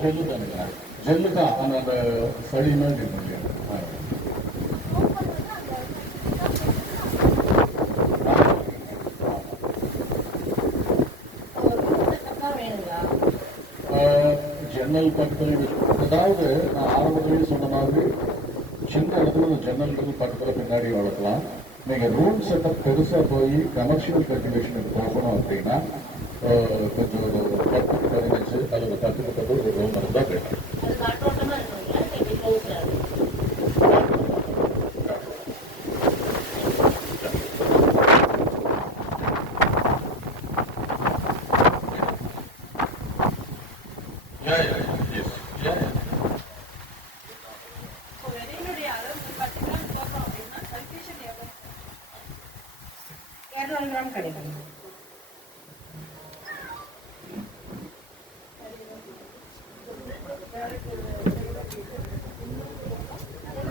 Gel தானுங்க, gel தான். ஆனால் அந்த சளி மாதிரி இருக்கும் இல்லையா? ஜன்னல் பக்கத்தில் அதாவது நான் ஆரம்பத்திலேயே சொன்ன மாதிரி சின்ன இடத்துல ஜன்னல்கள் பக்கத்தில் பின்னாடி வளர்க்கலாம். நீங்கள் ரூம் செட்டப் பெருசாக போய் கமர்ஷியல் கல்டிவேஷனுக்கு போகணும் அப்படின்னா கொஞ்சம் ஒரு 10-15 அல்லது 10 ஒரு ரூம் இருந்தால் வேணும்.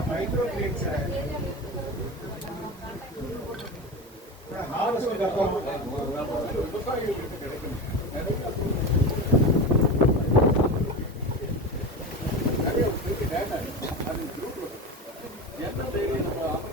Micro Green's